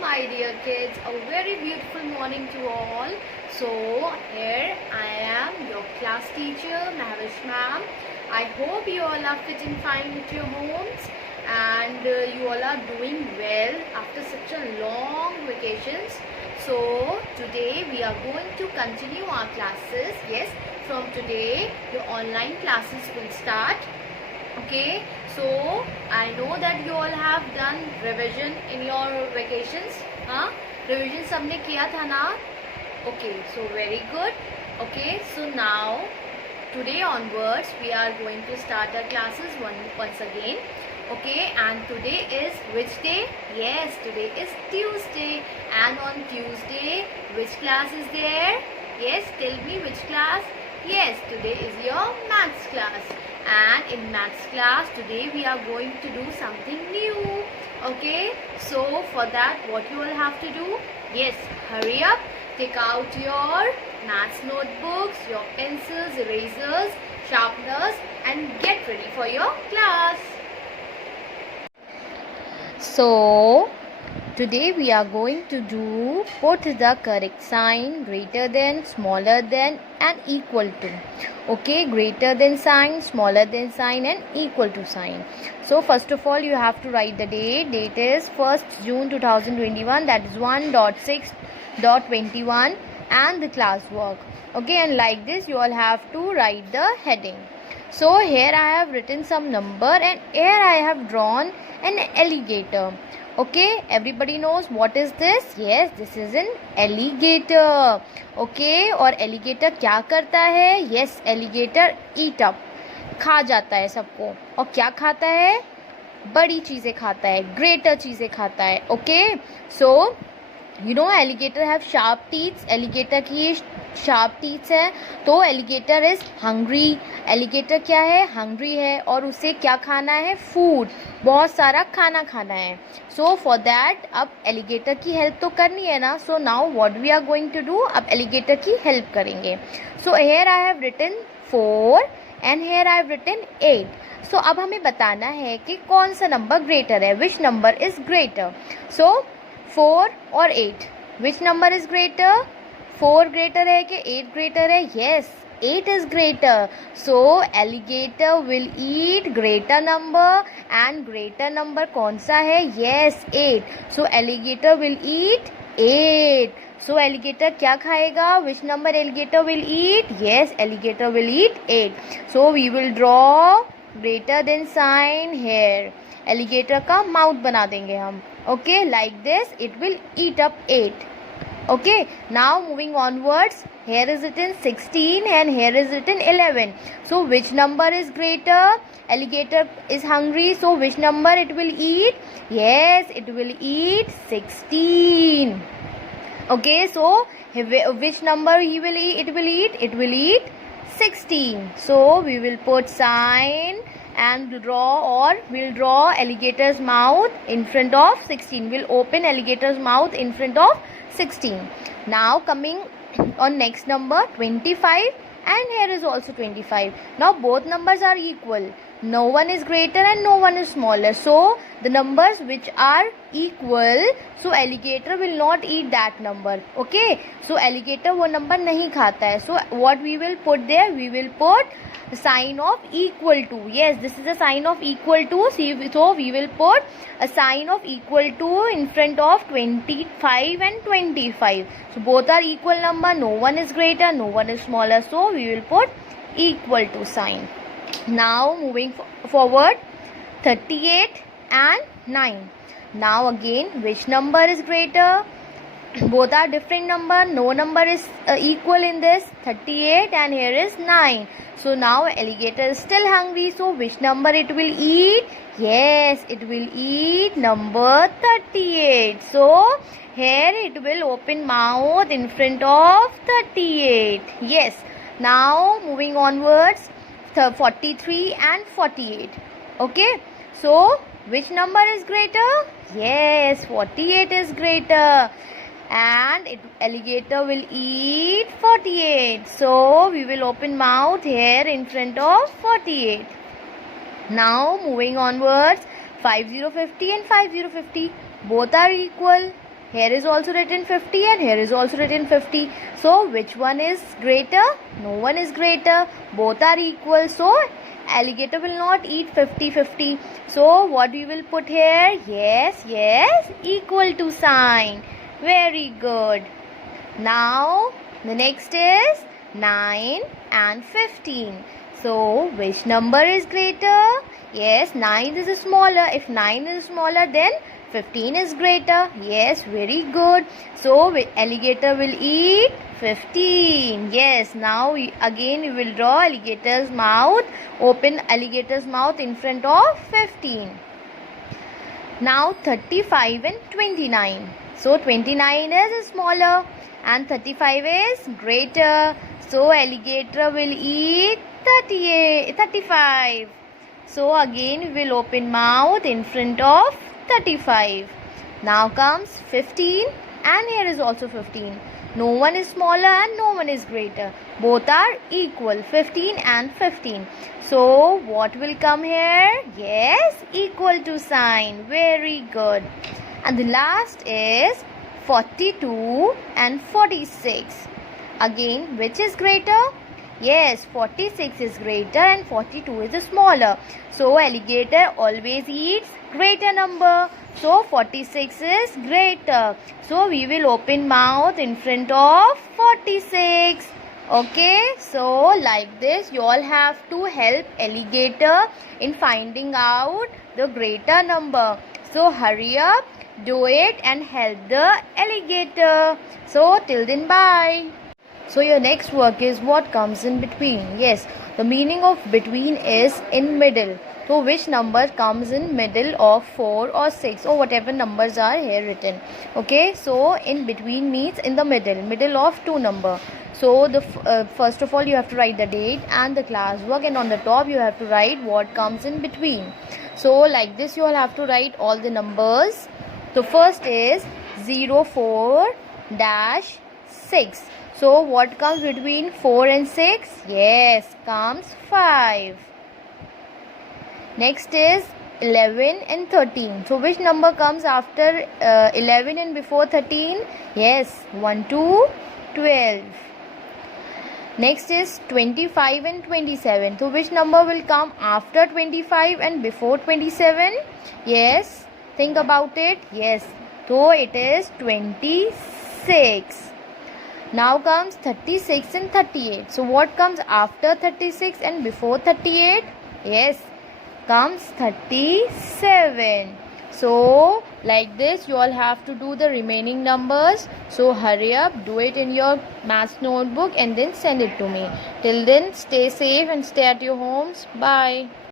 my dear kids, a very beautiful morning to all. So here I am, your class teacher Mahvish ma'am. I hope you all are fit and fine at your homes and you all are doing well after such a long vacations. So today we are going to continue our classes. Yes, from today your online classes will start. Okay, so I know that you all have done revision in your vacations. Revision सबने किया था ना? Okay, so very good. Okay, so now today onwards we are going to start our classes once again. Okay, and today is which day? Yes, today is Tuesday, and on Tuesday which class is there? Yes, tell me which class? Yes, today is your maths class, and in maths class today we are going to do something new. Okay, so for that what you all have to do? Yes, hurry up, take out your maths notebooks, your pencils, erasers, sharpeners, and get ready for your class. So today we are going to do put the correct sign, greater than, smaller than and equal to. Okay, greater than sign, smaller than sign and equal to sign. So first of all you have to write the date. Date is 1st June 2021, that is 1.6.21 and the class work. Okay, and like this you all have to write the heading. So here I have written some number and here I have drawn an alligator. Okay, everybody knows what is this? Yes, this is an alligator. Okay, और alligator क्या करता है? Yes, alligator eat up, खा जाता है सबको. और क्या खाता है? बड़ी चीज़ें खाता है, greater चीज़ें खाता है. Okay, so you know alligator have sharp teeth. alligator की sharp teeth है, तो alligator is hungry. alligator क्या है? hungry है और उसे क्या खाना है? food, बहुत सारा खाना खाना है. so for that अब alligator की help तो करनी है ना. so now what we are going to do? अब alligator की help करेंगे. so here I have written 4 and here I have written 8. so अब हमें बताना है कि कौन सा नंबर greater है, which number is greater. so 4 और 8, which number is greater? 4 greater है कि 8 greater है? Yes, 8 is greater. So alligator will eat greater number and greater number कौन सा है? Yes, 8. So alligator will eat 8. So alligator क्या खाएगा? Which number alligator will eat? Yes, alligator will eat 8. So we will draw greater than sign here. alligator का mouth बना देंगे हम. Okay, like this it will eat up 8. Okay, now moving onwards, here is written 16 and here is written 11. So which number is greater? Alligator is hungry, so which number it will eat? Yes, it will eat 16. Okay, so which number he will eat? It will eat? It will eat 16. So we will put sign and we'll draw alligator's mouth in front of 16. We'll open alligator's mouth in front of 16. Now coming on next number 25 and here is also 25. Now both numbers are equal. No one is greater and no one is smaller. So the numbers which are equal, so alligator will not eat that number. Okay, so alligator वो number नहीं खाता है. So what we will put there? We will put sign of equal to. Yes, this is a sign of equal to. So we will put a sign of equal to in front of 25 and 25. So both are equal number. No one is greater, no one is smaller. So we will put equal to sign. Now moving forward, 38 and 9. Now again, which number is greater? Both are different number. No number is equal in this. 38 and here is 9. So now alligator is still hungry. So which number it will eat? Yes, it will eat number 38. So here it will open mouth in front of 38. Yes. Now moving onwards, 43 and 48. Okay. So which number is greater? Yes, 48 is greater. And alligator will eat 48. So we will open mouth here in front of 48. Now moving onwards, 5050 and 5050 both are equal. Here is also written 50 and here is also written 50. So which one is greater? No one is greater. Both are equal. So alligator will not eat 50-50. So what we will put here? Yes, equal to sign. Very good. Now the next is 9 and 15. So which number is greater? Yes, 9 is smaller. If 9 is smaller, then 15 is greater. Yes, very good. So alligator will eat 15. Yes, now again we will draw alligator's mouth. Open alligator's mouth in front of 15. Now 35 and 29. So 29 is smaller and 35 is greater. So alligator will eat 35. So again we will open mouth in front of 35. Now comes 15 and here is also 15. No one is smaller and no one is greater. Both are equal, 15 and 15. So what will come here? Yes, equal to sign. Very good. And the last is 42 and 46. Again, which is greater? Yes, 46 is greater and 42 is smaller. So alligator always eats greater number. So 46 is greater. So we will open mouth in front of 46. Okay, so like this you all have to help alligator in finding out the greater number. So hurry up, do it and help the alligator. So till then, bye. So your next work is what comes in between. Yes, the meaning of between is in middle. So which number comes in middle of 4 or 6 or whatever numbers are here written. Okay, so in between means in the middle of two number. So the first of all you have to write the date and the class work, and on the top you have to write what comes in between. So like this you all have to write all the numbers. So first is 04-6. So what comes between 4 and 6? Yes, comes 5. Next is 11 and 13. So which number comes after 11 and before 13? Yes, 1 to 12. Next is 25 and 27. So which number will come after 25 and before 27? Yes, think about it. Yes, so it is 26. Now comes 36 and 38. So what comes after 36 and before 38? Yes, comes 37. So like this you all have to do the remaining numbers. So hurry up, do it in your maths notebook and then send it to me. Till then, stay safe and stay at your homes. Bye.